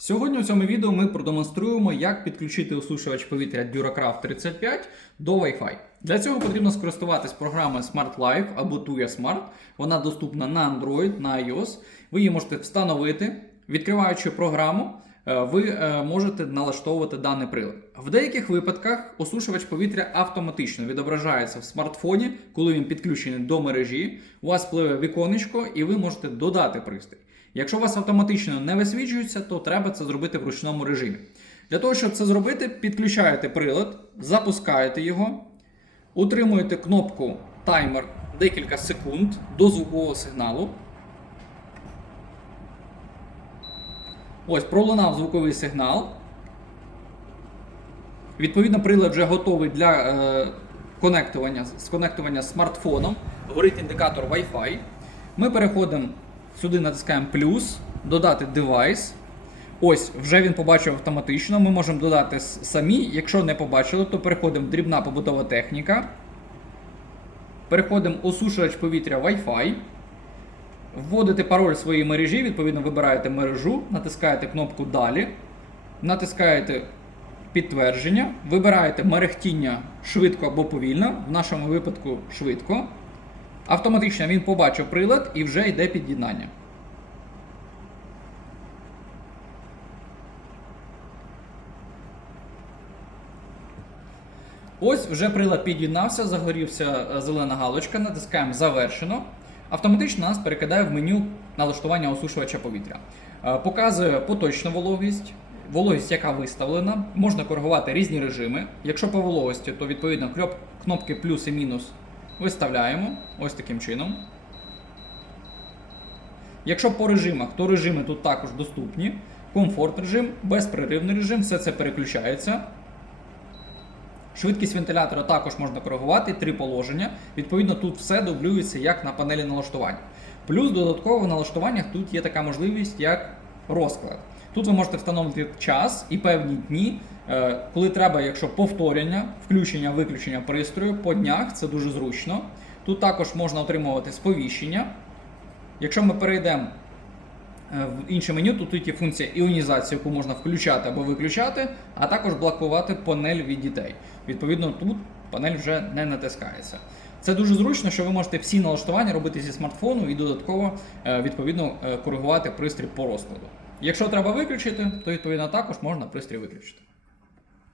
Сьогодні у цьому відео ми продемонструємо, як підключити осушувач повітря Duracraft 35 до Wi-Fi. Для цього потрібно скористуватись програмою Smart Life або Tuya Smart. Вона доступна на Android, на iOS. Ви її можете встановити. Відкриваючи програму, е, ви е, можете налаштовувати даний прилад. В деяких випадках осушувач повітря автоматично відображається в смартфоні, коли він підключений до мережі. У вас пливе віконечко, і ви можете додати пристрій. Якщо у вас автоматично не висвітлюється, то треба це зробити в ручному режимі. Для того, щоб це зробити, підключаєте прилад, запускаєте його, утримуєте кнопку таймер декілька секунд до звукового сигналу. Ось, пролунав звуковий сигнал. Відповідно, прилад вже готовий для е, конектування, сконектування смартфоном. Горить індикатор Wi-Fi. Ми переходимо сюди, натискаємо плюс, додати девайс. Ось, вже він побачив автоматично. Ми можемо додати самі. Якщо не побачили, то переходимо в дрібна побутова техніка. Переходимо осушувач повітря Wi-Fi. Вводите пароль своєї мережі, відповідно, вибираєте мережу, натискаєте кнопку Далі, натискаєте підтвердження, вибираєте мерехтіння швидко або повільно, в нашому випадку швидко. Автоматично він побачив прилад і вже йде під'єднання. Ось вже прилад під'єднався, загорівся е, зелена галочка, натискаємо завершено. Автоматично нас перекидає в меню налаштування осушувача повітря. Е, Показує поточну вологість, вологість, яка виставлена. Можна коригувати різні режими. Якщо по вологості, то відповідно кнопки плюс і мінус виставляємо ось таким чином. Якщо по режимах, то режими тут також доступні. Комфорт режим, безперервний режим, все це переключається. Швидкість вентилятора також можна коригувати, три положення. Відповідно, тут все дублюється як на панелі налаштування. Плюс додатково в налаштуваннях тут є така можливість, як розклад. Тут ви можете встановити час і певні дні, е, коли треба, якщо повторення, включення, виключення пристрою по днях, це дуже зручно. Тут також можна отримувати сповіщення. Якщо ми перейдемо е, в інше меню, то тут є функція іонізації, яку можна включати або виключати, а також блокувати панель від дітей. Відповідно, тут панель вже не натискається. Це дуже зручно, що ви можете всі налаштування робити зі смартфону і додатково е, відповідно коригувати пристрій по розкладу. Якщо треба виключити, то відповідно також можна пристрій виключити.